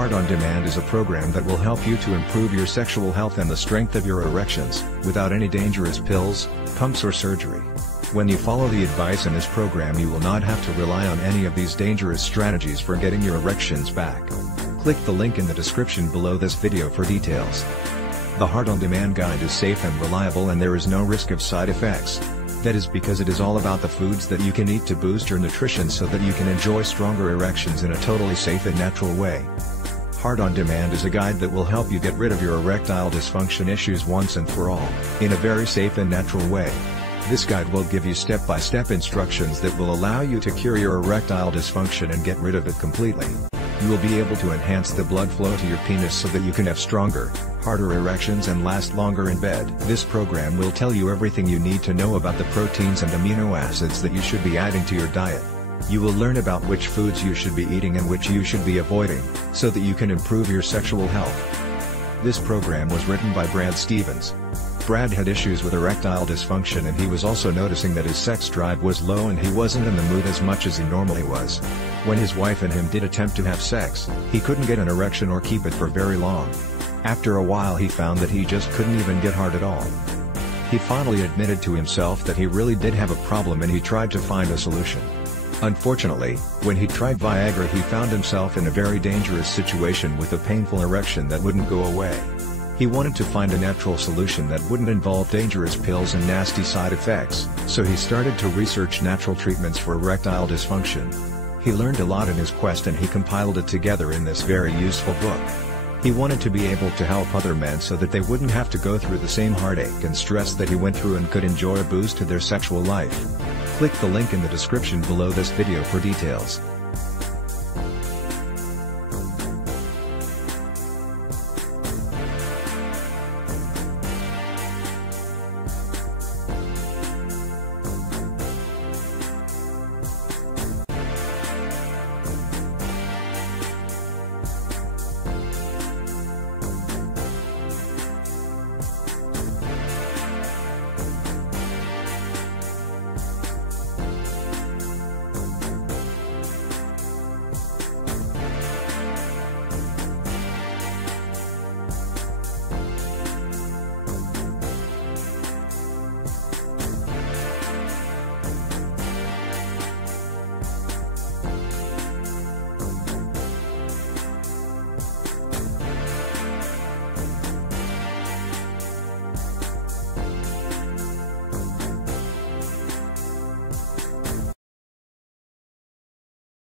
Heart on Demand is a program that will help you to improve your sexual health and the strength of your erections, without any dangerous pills, pumps or surgery. When you follow the advice in this program, you will not have to rely on any of these dangerous strategies for getting your erections back. Click the link in the description below this video for details. The Heart on Demand guide is safe and reliable, and there is no risk of side effects. That is because it is all about the foods that you can eat to boost your nutrition so that you can enjoy stronger erections in a totally safe and natural way. Heart on Demand is a guide that will help you get rid of your erectile dysfunction issues once and for all, in a very safe and natural way. This guide will give you step-by-step instructions that will allow you to cure your erectile dysfunction and get rid of it completely. You will be able to enhance the blood flow to your penis so that you can have stronger, harder erections and last longer in bed. This program will tell you everything you need to know about the proteins and amino acids that you should be adding to your diet. You will learn about which foods you should be eating and which you should be avoiding, so that you can improve your sexual health. This program was written by Brad Stevens. Brad had issues with erectile dysfunction, and he was also noticing that his sex drive was low and he wasn't in the mood as much as he normally was. When his wife and him did attempt to have sex, he couldn't get an erection or keep it for very long. After a while he found that he just couldn't even get hard at all. He finally admitted to himself that he really did have a problem, and he tried to find a solution. Unfortunately, when he tried Viagra, he found himself in a very dangerous situation with a painful erection that wouldn't go away. He wanted to find a natural solution that wouldn't involve dangerous pills and nasty side effects, so he started to research natural treatments for erectile dysfunction. He learned a lot in his quest, and he compiled it together in this very useful book. He wanted to be able to help other men so that they wouldn't have to go through the same heartache and stress that he went through and could enjoy a boost to their sexual life. Click the link in the description below this video for details.